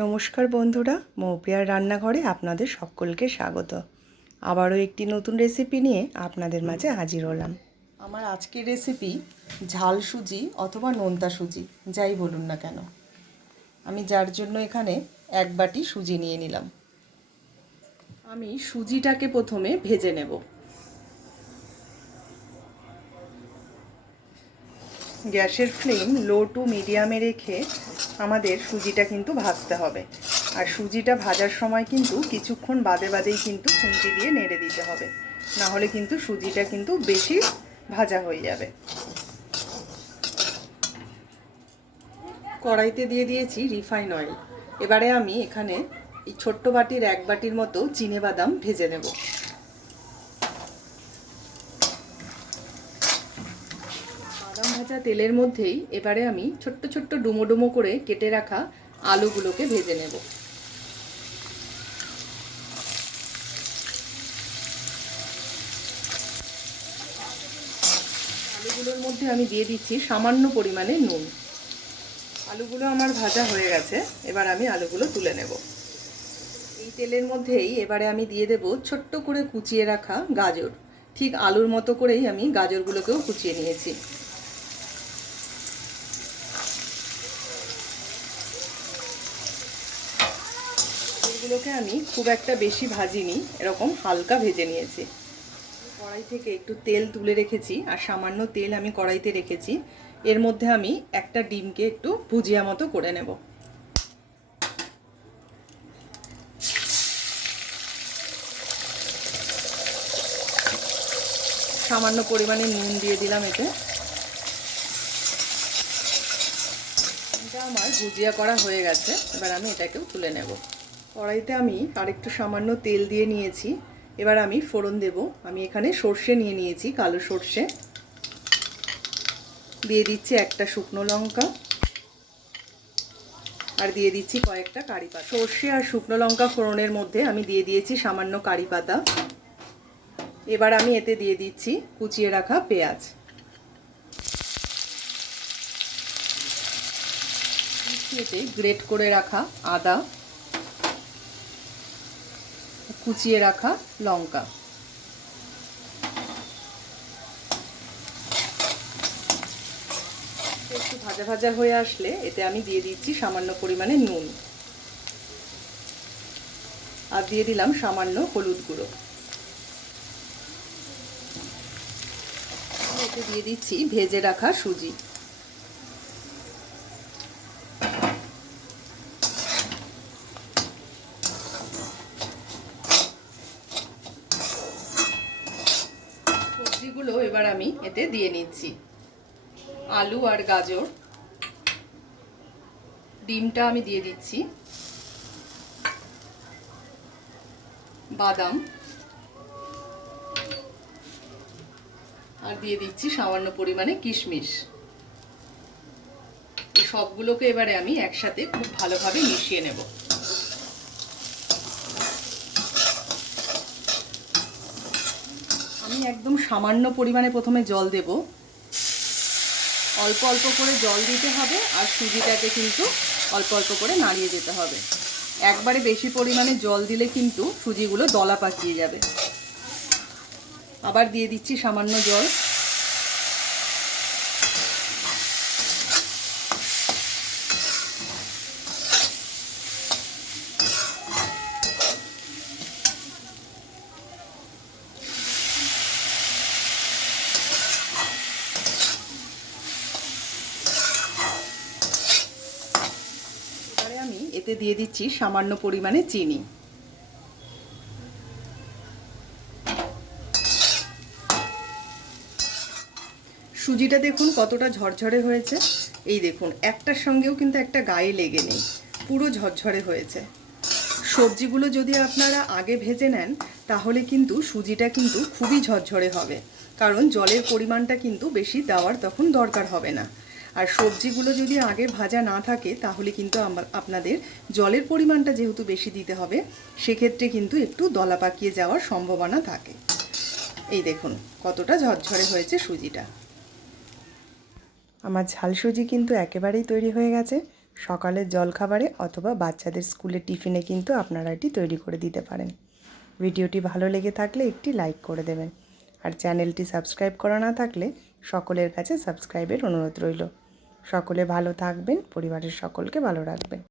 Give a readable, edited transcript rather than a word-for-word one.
নমস্কার বন্ধুরা, মৌপ্রিয়ার রান্নাঘরে আপনাদের সকলকে স্বাগত। আবারও একটি নতুন রেসিপি নিয়ে আপনাদের মাঝে হাজির হলাম। আমার আজকের রেসিপি ঝাল সুজি অথবা নোনতা সুজি, যাই বলুন না কেন। আমি যার জন্য এখানে 1 বাটি সুজি নিয়ে নিলাম। আমি সুজিটাকে প্রথমে ভেজে নেব। গ্যাসের ফ্লেম লো টু মিডিয়ামে রেখে আমাদের সুজিটা কিন্তু ভাজতে হবে। আর সুজিটা ভাজার সময় কিন্তু কিছুক্ষণ বাদেই কিন্তু খুন্তি দিয়ে নেড়ে দিতে হবে, না হলে কিন্তু সুজিটা কিন্তু বেশি ভাজা হয়ে যাবে। কড়াইতে দিয়ে দিয়েছি রিফাইন অয়েল। এবারে আমি এখানে এই ছোট্ট বাটির 1 বাটির মতো চিনেবাদাম ভেজে নেব। বাদাম ভাজা তেলের মধ্যেই এবারে আমি ছোট্ট ছোট্ট ডুমো ডুমো করে কেটে রাখা আলুগুলোকে ভেজে নেব। আলুগুলোর মধ্যে আমি দিয়ে দিচ্ছি সামান্য পরিমাণে নুন। আলুগুলো আমার ভাজা হয়ে গেছে, এবার আমি আলুগুলো তুলে নেব। এই তেলের মধ্যেই এবারে আমি দিয়ে দেব ছোট্ট করে কুচিয়ে রাখা গাজর। ঠিক আলুর মতো করেই আমি গাজরগুলোকেও কুচিয়ে নিয়েছি। গাজরগুলোকে আমি খুব একটা বেশি ভাজিনি, এরকম হালকা ভেজে নিয়েছি। কড়াই থেকে একটু তেল তুলে রেখেছি আর সামান্য তেল আমি কড়াইতে রেখেছি। এর মধ্যে আমি একটা ডিমকে একটু ভুজিয়া মতো করে নেব। সামান্য পরিমাণে নুন দিয়ে দিলাম এতে। এটা আমার ভুজিয়া করা হয়ে গেছে, এবার আমি এটাকেও তুলে নেব। কড়াইতে আমি আরেকটু সামান্য তেল দিয়ে নিয়েছি। এবার আমি ফোড়ন দেব। আমি এখানে সর্ষে নিয়ে নিয়েছি, কালো সর্ষে। দিয়ে দিচ্ছি একটা শুকনো লঙ্কা আর দিয়ে দিচ্ছি কয়েকটা কারি পাতা। সর্ষে আর শুকনো লঙ্কা ফোড়নের মধ্যে আমি দিয়ে দিয়েছি সামান্য কারি পাতা। এবার আমি এতে দিয়ে দিচ্ছি কুচিয়ে রাখা পেঁয়াজ। এতে গ্রেট করে রাখা আদা, কুচিয়ে রাখা লঙ্কা। একটু ভাজা ভাজা হয়ে আসলে এতে আমি দিয়ে দিচ্ছি সামান্য পরিমাণে নুন আর দিয়ে দিলাম সামান্য হলুদ গুঁড়ো। এতে দিয়ে দিচ্ছি ভেজে রাখা সুজি। সবজিগুলো এবার আমি এতে দিয়ে নিচ্ছি। আলু আর গাজর, ডিমটা আমি দিয়ে দিচ্ছি, বাদাম আর দিয়ে দিচ্ছি সামান্য পরিমাণে কিশমিশ। এই সবগুলোকে এবারে আমি একসাথে খুব ভালোভাবে মিশিয়ে নেব। আমি একদম সামান্য পরিমাণে প্রথমে জল দেব। অল্প অল্প করে জল দিতে হবে আর সুজিটাকে কিন্তু অল্প অল্প করে নাড়িয়ে যেতে হবে। একবারে বেশি পরিমাণে জল দিলে কিন্তু সুজিগুলো দলা পাকিয়ে যাবে। আবার দিয়ে দিচ্ছি সামান্য জল। এবারে আমি এতে দিয়ে দিচ্ছি সামান্য পরিমাণে চিনি। সুজিটা দেখুন কতটা ঝরঝরে হয়েছে। এই দেখুন, একটার সঙ্গেও কিন্তু একটা গায়ে লেগে নেই, পুরো ঝরঝরে হয়েছে। সবজিগুলো যদি আপনারা আগে ভেজে নেন তাহলে কিন্তু সুজিটা কিন্তু খুবই ঝরঝরে হবে, কারণ জলের পরিমাণটা কিন্তু বেশি দেওয়ার তখন দরকার হবে না। আর সবজিগুলো যদি আগে ভাজা না থাকে তাহলে কিন্তু আপনাদের জলের পরিমাণটা যেহেতু বেশি দিতে হবে, সেক্ষেত্রে কিন্তু একটু দলা পাকিয়ে যাওয়ার সম্ভাবনা থাকে। এই দেখুন কতটা ঝরঝরে হয়েছে সুজিটা। আমার ঝাল সুজি কিন্তু একেবারেই তৈরি হয়ে গেছে। সকালের জলখাবারে অথবা বাচ্চাদের স্কুলের টিফিনে কিন্তু আপনারা এটি তৈরি করে দিতে পারেন। ভিডিওটি ভালো লেগে থাকলে একটি লাইক করে দেবেন, আর চ্যানেলটি সাবস্ক্রাইব করা না থাকলে সকলের কাছে সাবস্ক্রাইবের অনুরোধ রইল। সকলে ভালো থাকবেন, পরিবারের সকলকে ভালো রাখবেন।